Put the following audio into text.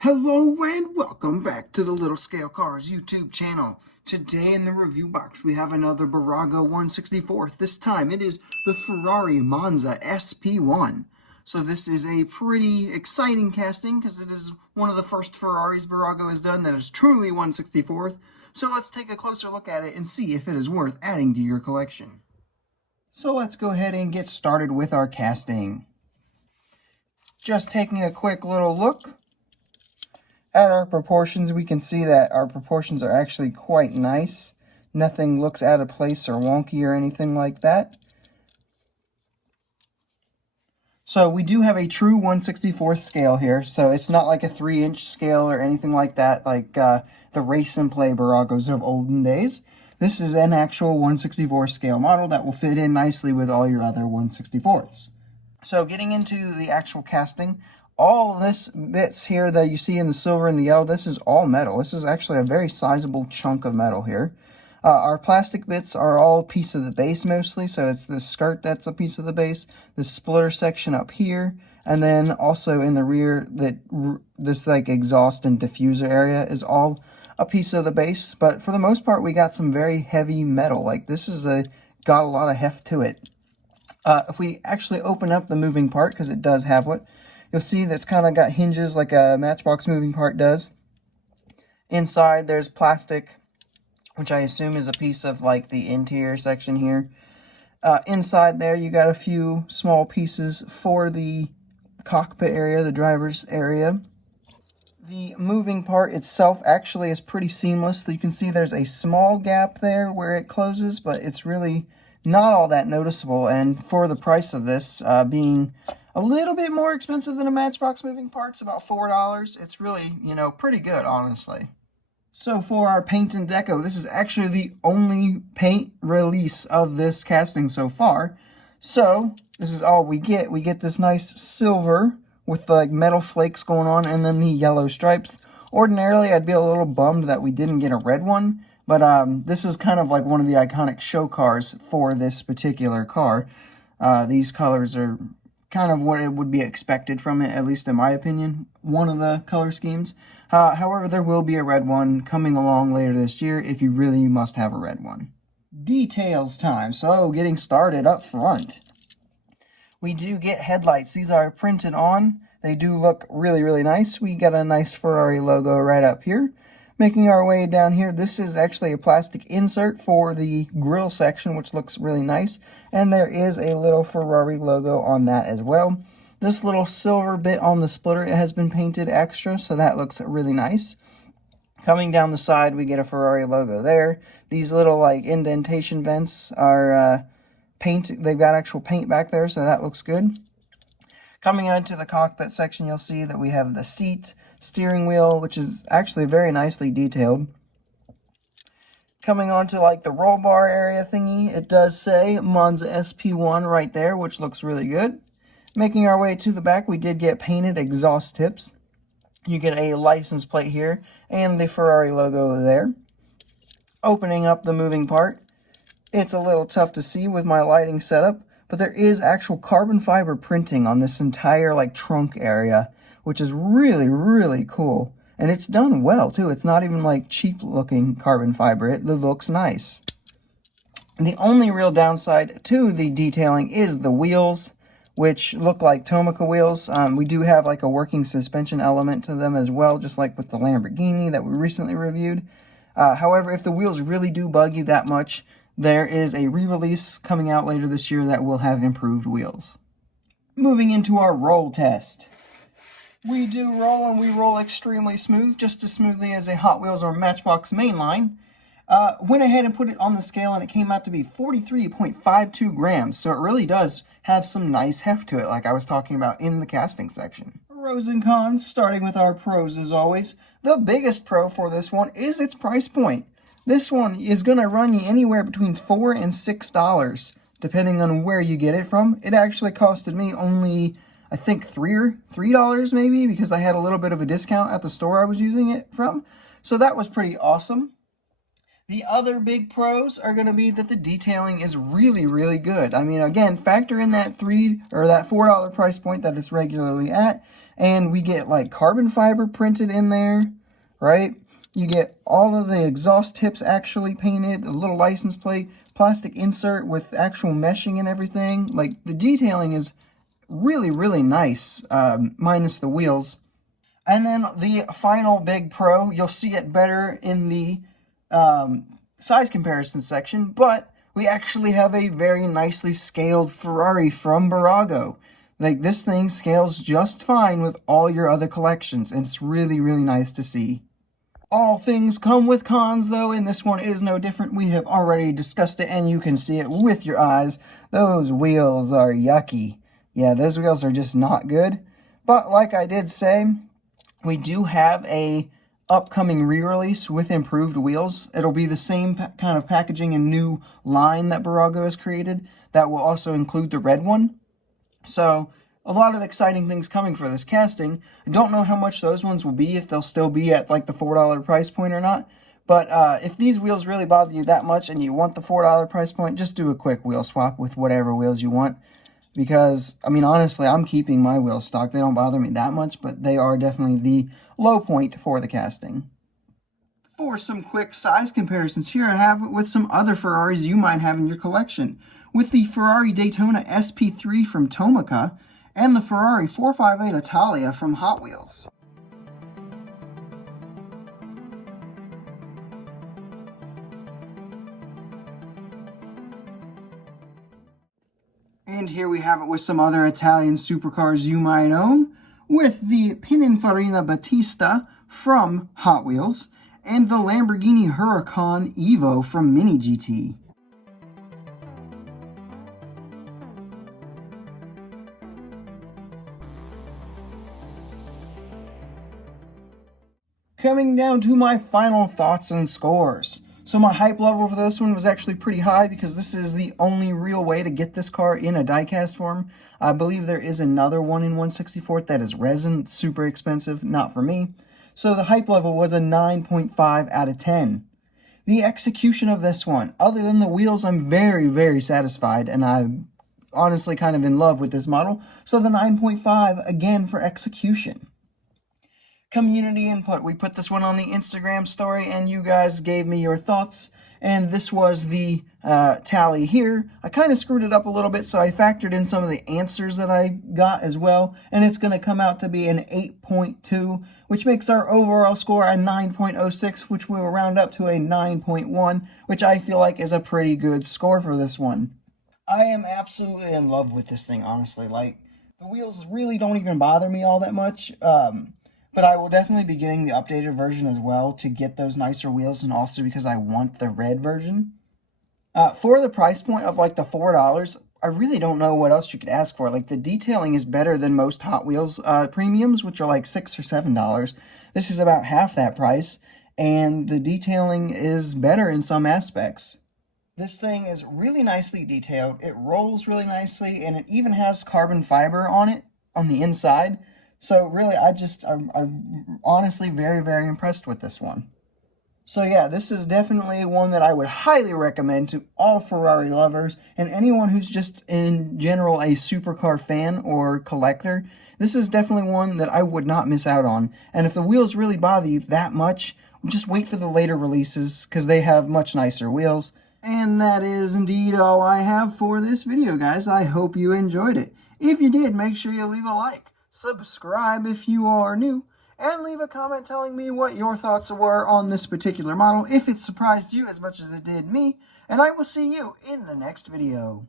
Hello and welcome back to the Little Scale Cars YouTube channel. Today in the review box we have another Bburago 164th. This time it is the Ferrari Monza SP1. So this is a pretty exciting casting because it is one of the first Ferraris Bburago has done that is truly 164th. So let's take a closer look at it and see if it is worth adding to your collection. So let's go ahead and get started with our casting. Just taking a quick little look at our proportions, we can see that our proportions are actually quite nice. Nothing looks out of place or wonky or anything like that. So we do have a true 1/64th scale here, so it's not like a 3-inch scale or anything like that, like the race and play Bburagos of olden days. This is an actual 1/64th scale model that will fit in nicely with all your other 1/64ths. So getting into the actual casting, all of this bits here that you see in the silver and the yellow, this is all metal. This is actually a very sizable chunk of metal here. Our plastic bits are all a piece of the base mostly, so it's the skirt that's a piece of the base, the splitter section up here, and then also in the rear, this like exhaust and diffuser area is all a piece of the base. But for the most part, we got some very heavy metal. Like this is got a lot of heft to it. If we actually open up the moving part, because it does have what, you'll see that's kind of got hinges like a Matchbox moving part does. Inside there's plastic, which I assume is a piece of like the interior section here. Inside there you got a few small pieces for the cockpit area, the driver's area. The moving part itself actually is pretty seamless. You can see there's a small gap there where it closes, but it's really not all that noticeable. And for the price of this, being a little bit more expensive than a Matchbox moving parts, about $4, it's really, pretty good, honestly. So for our paint and deco, this is actually the only paint release of this casting so far. So this is all we get. We get this nice silver with like metal flakes going on and then the yellow stripes. Ordinarily, I'd be a little bummed that we didn't get a red one, but this is kind of like one of the iconic show cars for this particular car. These colors are kind of what it would be expected from it, at least in my opinion, one of the color schemes. However, there will be a red one coming along later this year if you really must have a red one. Details time. So getting started up front, we do get headlights. These are printed on. They do look really, really nice. We got a nice Ferrari logo right up here. Making our way down here, this is actually a plastic insert for the grille section, which looks really nice. And there is a little Ferrari logo on that as well. This little silver bit on the splitter, it has been painted extra, so that looks really nice. Coming down the side, we get a Ferrari logo there. These little like indentation vents are paint. They've got actual paint back there, so that looks good. Coming into the cockpit section, you'll see that we have the seat, steering wheel, which is actually very nicely detailed. Coming on to like the roll bar area thingy, it does say Monza SP1 right there, which looks really good. Making our way to the back, we did get painted exhaust tips. You get a license plate here and the Ferrari logo there. Opening up the moving part, it's a little tough to see with my lighting setup, but there is actual carbon fiber printing on this entire like trunk area, which is really, really cool. And it's done well too. It's not even like cheap looking carbon fiber. It looks nice. The only real downside to the detailing is the wheels, which look like Tomica wheels. We do have like a working suspension element to them as well, just like with the Lamborghini that we recently reviewed. However, if the wheels really do bug you that much, there is a re-release coming out later this year that will have improved wheels. Moving into our roll test. We do roll, and we roll extremely smooth, just as smoothly as a Hot Wheels or Matchbox mainline. Went ahead and put it on the scale, and it came out to be 43.52 grams, so it really does have some nice heft to it, like I was talking about in the casting section. Pros and cons, starting with our pros as always. The biggest pro for this one is its price point. This one is going to run you anywhere between $4 and $6, depending on where you get it from. It actually costed me only, I think, $3 maybe, because I had a little bit of a discount at the store I was using it from. So that was pretty awesome. The other big pros are going to be that the detailing is really, really good. I mean, again, factor in that $4 price point that it's regularly at, And we get like carbon fiber printed in there, right? You get all of the exhaust tips actually painted, a little license plate, plastic insert with actual meshing and everything. Like, the detailing is really, really nice, minus the wheels. And then the final big pro, you'll see it better in the size comparison section, but we actually have a very nicely scaled Ferrari from Bburago. Like, this thing scales just fine with all your other collections, and it's really, really nice to see. All things come with cons, though, and this one is no different. We have already discussed it, and you can see it with your eyes. Those wheels are yucky. Yeah, those wheels are just not good. But like I did say, we do have a upcoming re-release with improved wheels. It'll be the same kind of packaging and new line that Bburago has created. That will also include the red one. So, a lot of exciting things coming for this casting. I don't know how much those ones will be, if they'll still be at like the $4 price point or not. But if these wheels really bother you that much and you want the $4 price point, just do a quick wheel swap with whatever wheels you want. Because, I mean, honestly, I'm keeping my wheels stock. They don't bother me that much, but they are definitely the low point for the casting. For some quick size comparisons, here I have it with some other Ferraris you might have in your collection. With the Ferrari Daytona SP3 from Tomica, and the Ferrari 458 Italia from Hot Wheels. And here we have it with some other Italian supercars you might own, with the Pininfarina Battista from Hot Wheels, and the Lamborghini Huracan Evo from Mini GT. Coming down to my final thoughts and scores. So my hype level for this one was actually pretty high because this is the only real way to get this car in a diecast form. I believe there is another one in 1/64 that is resin, super expensive, not for me. So the hype level was a 9.5 out of 10. The execution of this one, other than the wheels, I'm very, very satisfied, and I'm honestly kind of in love with this model. So the 9.5 again for execution. Community input. We put this one on the Instagram story, and you guys gave me your thoughts, and this was the tally here. I kind of screwed it up a little bit, so I factored in some of the answers that I got as well, and it's going to come out to be an 8.2, which makes our overall score a 9.06, which will round up to a 9.1, which I feel like is a pretty good score for this one. I am absolutely in love with this thing, honestly. Like, the wheels really don't even bother me all that much. But I will definitely be getting the updated version as well to get those nicer wheels, and also because I want the red version. For the price point of like the $4, I really don't know what else you could ask for. Like, the detailing is better than most Hot Wheels premiums, which are like $6 or $7. This is about half that price, and the detailing is better in some aspects. This thing is really nicely detailed, it rolls really nicely, and it even has carbon fiber on it, on the inside. So really, I'm honestly very, very impressed with this one. So yeah, this is definitely one that I would highly recommend to all Ferrari lovers and anyone who's just in general a supercar fan or collector. This is definitely one that I would not miss out on. And if the wheels really bother you that much, just wait for the later releases because they have much nicer wheels. And that is indeed all I have for this video, guys. I hope you enjoyed it. If you did, make sure you leave a like. Subscribe if you are new, and leave a comment telling me what your thoughts were on this particular model, if it surprised you as much as it did me, and I will see you in the next video.